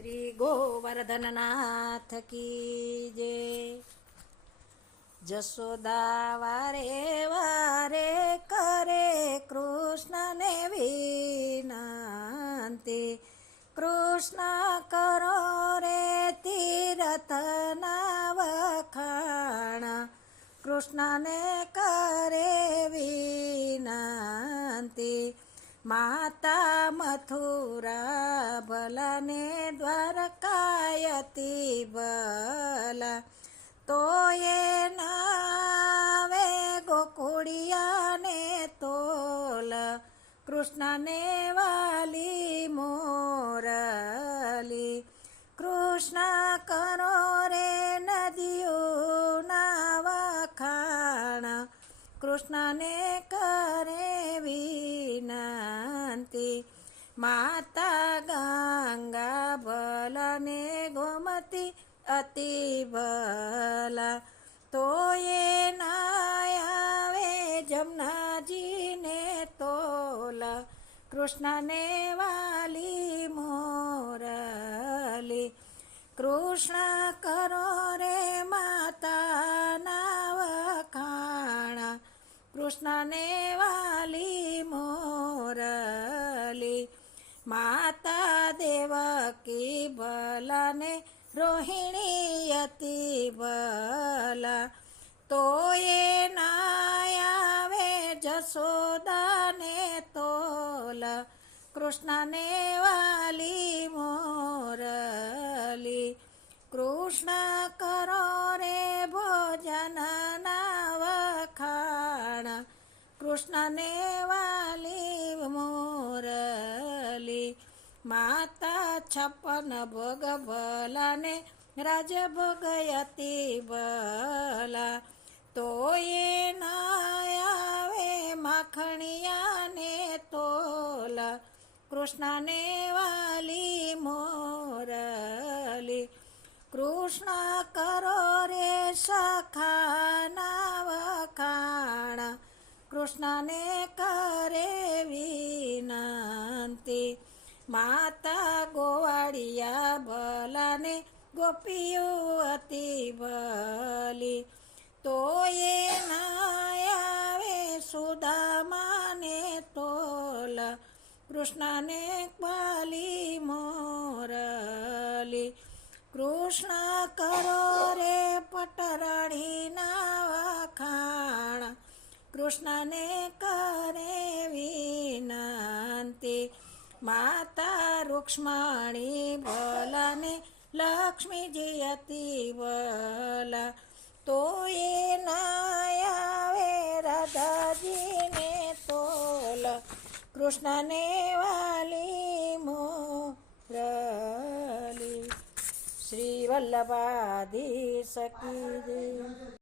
શ્રી ગોવર્ધનનાથ કી જય। જશોદા વારે વારે કરે કૃષ્ણને વિનંતી, કૃષ્ણ કરો રે તીરથના વખાણ, કૃષ્ણને કરે વિનંતી। માતા મથુરા ભલાને દ્વારકાયતી ભલા, તો એ નાવે ગોકુળિયાને તોલ, કૃષ્ણને વાલી મોરલી। કૃષ્ણ કરો રે નદીઓના વખાણ, કૃષ્ણને કરે વિનંતી। માતા ગંગા ભલાને ગોમતી અતિ ભલા, તો એ નાવે જમનાજીને તોલ, કૃષ્ણને વાલી મોરલી। કૃષ્ણ કરો રે માતાના વખાણ, કૃષ્ણને વાલી મોરલી। માતા દેવકી ભલાને રોહિણી અતિ ભલા, તો એ નાવે જશોદાને તોલ, કૃષ્ણને વાલી મોરલી। કૃષ્ણ કરો રે ભોજનના વખાણ, કૃષ્ણને વાલી મોરલી। માતા 56 ભોગ ભલાને રાજભોગ અતિ ભલા, તો એ નાવે માખણિયાને તોલ, કૃષ્ણને વાલી મોરલી। કૃષ્ણ કરો રે સખાના વખાણ, કૃષ્ણને કરે વિનંતી। માતા ગોવાળિયા ભલાને ગોપીઓ અતિ ભલી, તો એ નાવે સુદામાને તોલ, કૃષ્ણને વાલી મોરલી। કૃષ્ણ કરો રે પટરાણીના વખાણ, કૃષ્ણને કરે વિનંતી। માતા રૂક્ષ્મણી ભલાને લક્ષ્મીજી અતિ ભલા, તો એ નાવે રાધાજીને તોલ, કૃષ્ણને વાલી મોરલી। શ્રી વલ્લભાધીશ કી જય।